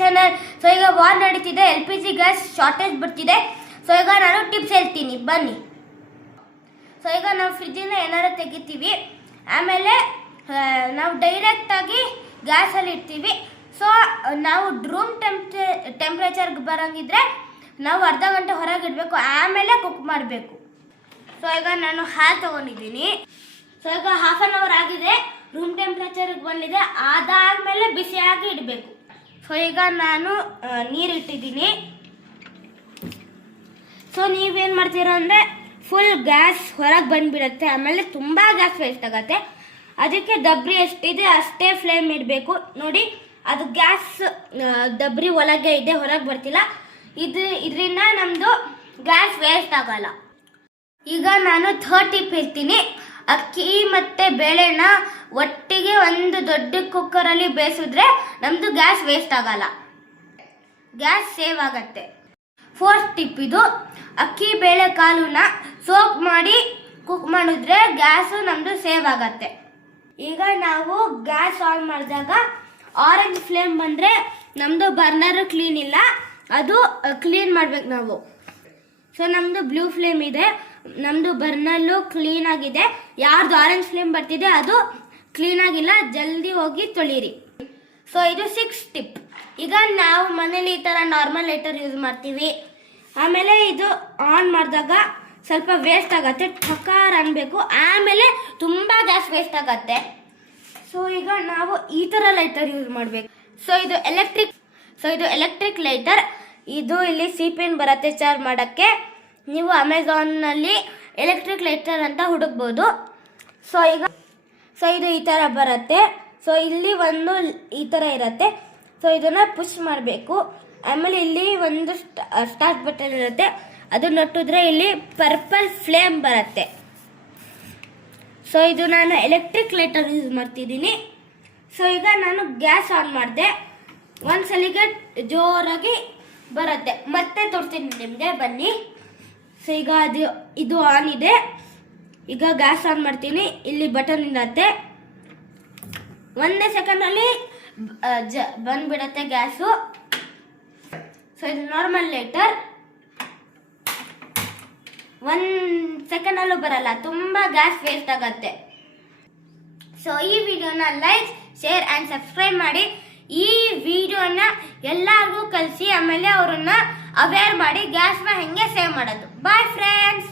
Channel. So ಈಗ war ನಡೀತಿದೆ, LPG gas shortage ಬರ್ತಿದೆ. ಸೊ ಈಗ ನಾನು ಟಿಪ್ಸ್ ಹೇಳ್ತೀನಿ, ಬನ್ನಿ. ಸೊ ಈಗ ನಾವು ಫ್ರಿಜ್ಜಿಂದ ಏನಾರು ತೆಗಿತೀವಿ, ಆಮೇಲೆ ನಾವು ಡೈರೆಕ್ಟಾಗಿ ಗ್ಯಾಸಲ್ಲಿ ಇಡ್ತೀವಿ. ಸೊ ನಾವು ರೂಮ್ ಟೆಂಪ್ರೇಚರ್ಗೆ ಬರೋಂಗಿದ್ರೆ ನಾವು ಅರ್ಧ ಗಂಟೆ ಹೊರಗೆ ಇಡಬೇಕು, ಆಮೇಲೆ ಕುಕ್ ಮಾಡಬೇಕು. ಸೊ ಈಗ ನಾನು ಹಾಲು ತೊಗೊಂಡಿದ್ದೀನಿ. ಸೊ ಈಗ ಹಾಫ್ ಆನ್ ಅವರ್ ಆಗಿದೆ, ರೂಮ್ ಟೆಂಪ್ರೇಚರ್ಗೆ ಬಂದಿದೆ, ಅದಾದಮೇಲೆ ಬಿಸಿಯಾಗಿ ಇಡಬೇಕು. ಸೊ ಈಗ ನಾನು ನೀರು ಇಟ್ಟಿದ್ದೀನಿ. ಸೊ ನೀವೇನು ಮಾಡ್ತೀರಾ ಅಂದರೆ ಫುಲ್ ಗ್ಯಾಸ್ ಹೊರಗೆ ಬಂದುಬಿಡುತ್ತೆ, ಆಮೇಲೆ ತುಂಬ ಗ್ಯಾಸ್ ವೇಸ್ಟ್ ಆಗುತ್ತೆ. ಅದಕ್ಕೆ ದಬ್ರಿ ಎಷ್ಟಿದೆ ಅಷ್ಟೇ ಫ್ಲೇಮ್ ಇಡಬೇಕು. ನೋಡಿ, ಅದು ಗ್ಯಾಸ್ ದಬ್ರಿ ಒಳಗೆ ಇದೆ, ಹೊರಗೆ ಬರ್ತಿಲ್ಲ. ಇದರಿಂದ ನಮ್ಮದು ಗ್ಯಾಸ್ ವೇಸ್ಟ್ ಆಗಲ್ಲ. ಈಗ ನಾನು ಥರ್ಡ್ ಟಿಪ್ ಹೇಳ್ತೀನಿ. ಅಕ್ಕಿ ಮತ್ತು ಬೇಳೆನ ಒಟ್ಟಿಗೆ ಒಂದು ದೊಡ್ಡ ಕುಕ್ಕರಲ್ಲಿ ಬೇಯಿಸಿದ್ರೆ ನಮ್ಮದು ಗ್ಯಾಸ್ ವೇಸ್ಟ್ ಆಗಲ್ಲ, ಗ್ಯಾಸ್ ಸೇವ್ ಆಗತ್ತೆ. ಫೋರ್ತ್ ಟಿಪ್ ಇದು, ಅಕ್ಕಿ ಬೇಳೆ ಕಾಳನ್ನ ಸೋಕ್ ಮಾಡಿ ಕುಕ್ ಮಾಡಿದ್ರೆ ಗ್ಯಾಸು ನಮ್ಮದು ಸೇವ್ ಆಗತ್ತೆ. ಈಗ ನಾವು ಗ್ಯಾಸ್ ಆನ್ ಮಾಡಿದಾಗ ಆರೆಂಜ್ ಫ್ಲೇಮ್ ಬಂದರೆ ನಮ್ಮದು ಬರ್ನರು ಕ್ಲೀನ್ ಇಲ್ಲ, ಅದು ಕ್ಲೀನ್ ಮಾಡ್ಬೇಕು ನಾವು. ಸೊ ನಮ್ಮದು ಬ್ಲೂ ಫ್ಲೇಮ್ ಇದೆ, ನಮ್ಮದು ಬರ್ನಲ್ಲು ಕ್ಲೀನ್ ಆಗಿದೆ. ಯಾರ್ದು ಆರೆಂಜ್ ಫ್ಲೇಮ್ ಬರ್ತಿದೆ ಅದು ಕ್ಲೀನ್ ಆಗಿಲ್ಲ, ಜಲ್ದಿ ಹೋಗಿ ತೊಳೀರಿ. ಸೊ ಇದು 6th ಟಿಪ್. ಈಗ ನಾವು ಮನೇಲಿ ಈ ಥರ ನಾರ್ಮಲ್ ಲೈಟರ್ ಯೂಸ್ ಮಾಡ್ತೀವಿ. ಆಮೇಲೆ ಇದು ಆನ್ ಮಾಡಿದಾಗ ಸ್ವಲ್ಪ ವೇಸ್ಟ್ ಆಗುತ್ತೆ, ಠಕಾರ ಅನ್ಬೇಕು, ಆಮೇಲೆ ತುಂಬ ಗ್ಯಾಸ್ ವೇಸ್ಟ್ ಆಗತ್ತೆ. ಸೊ ಈಗ ನಾವು ಈ ಥರ ಲೈಟರ್ ಯೂಸ್ ಮಾಡಬೇಕು. ಸೊ ಇದು ಎಲೆಕ್ಟ್ರಿಕ್ ಲೈಟರ್. ಇದು ಇಲ್ಲಿ ಸಿಪಿನ್ ಬರುತ್ತೆ ಚಾರ್ಜ್ ಮಾಡೋಕ್ಕೆ. ನೀವು ಅಮೆಝಾನ್ನಲ್ಲಿ ಎಲೆಕ್ಟ್ರಿಕ್ ಲೈಟರ್ ಅಂತ ಹುಡುಕ್ಬೋದು. ಸೊ ಇದು ಈ ಥರ ಬರುತ್ತೆ. ಸೊ ಇಲ್ಲಿ ಒಂದು ಈ ಥರ ಇರುತ್ತೆ. ಸೊ ಇದನ್ನು ಪುಷ್ ಮಾಡಬೇಕು. ಆಮೇಲೆ ಇಲ್ಲಿ ಒಂದು ಸ್ಟಾರ್ಟ್ ಬಟನ್ ಇರುತ್ತೆ, ಅದನ್ನ ಒತ್ತಿದ್ರೆ ಇಲ್ಲಿ ಪರ್ಪಲ್ ಫ್ಲೇಮ್ ಬರುತ್ತೆ. ಸೊ ಇದು ನಾನು ಎಲೆಕ್ಟ್ರಿಕ್ ಲೈಟರ್ ಯೂಸ್ ಮಾಡ್ತಿದ್ದೀನಿ. ಸೊ ಈಗ ನಾನು ಗ್ಯಾಸ್ ಆನ್ ಮಾಡಿದೆ, ಒಂದ್ಸಲಿಗೆ ಜೋರಾಗಿ ಬರುತ್ತೆ. ಮತ್ತೆ ತೋರಿಸ್ತೀನಿ ನಿಮಗೆ, ಬನ್ನಿ. ಸೊ ಈಗ ಇದು ಆನ್ ಇದೆ. ಈಗ ಗ್ಯಾಸ್ ಆನ್ ಮಾಡ್ತೀನಿ, ಇಲ್ಲಿ ಬಟನ್ ಇರುತ್ತೆ, ಒಂದೇ ಸೆಕೆಂಡಲ್ಲಿ ಬಂದ್ಬಿಡತ್ತೆ ಗ್ಯಾಸು. ಸೊ ಇದು ನಾರ್ಮಲ್ ಲೈಟರ್, 1 ಸೆಕೆಂಡಲ್ಲೂ ಬರಲ್ಲ, ತುಂಬ ಗ್ಯಾಸ್ ವೇಸ್ಟ್ ಆಗತ್ತೆ. ಸೊ ಈ ವಿಡಿಯೋನ ಲೈಕ್, ಶೇರ್ ಆ್ಯಂಡ್ ಸಬ್ಸ್ಕ್ರೈಬ್ ಮಾಡಿ. ಈ ವಿಡಿಯೋನ ಎಲ್ಲರಿಗೂ ಕಲಿಸಿ, ಆಮೇಲೆ ಅವರನ್ನ ಅವೇರ್ ಮಾಡಿ ಗ್ಯಾಸ್ನ ಹೆಂಗೆ ಸೇವ್ ಮಾಡೋದು. Bye friends.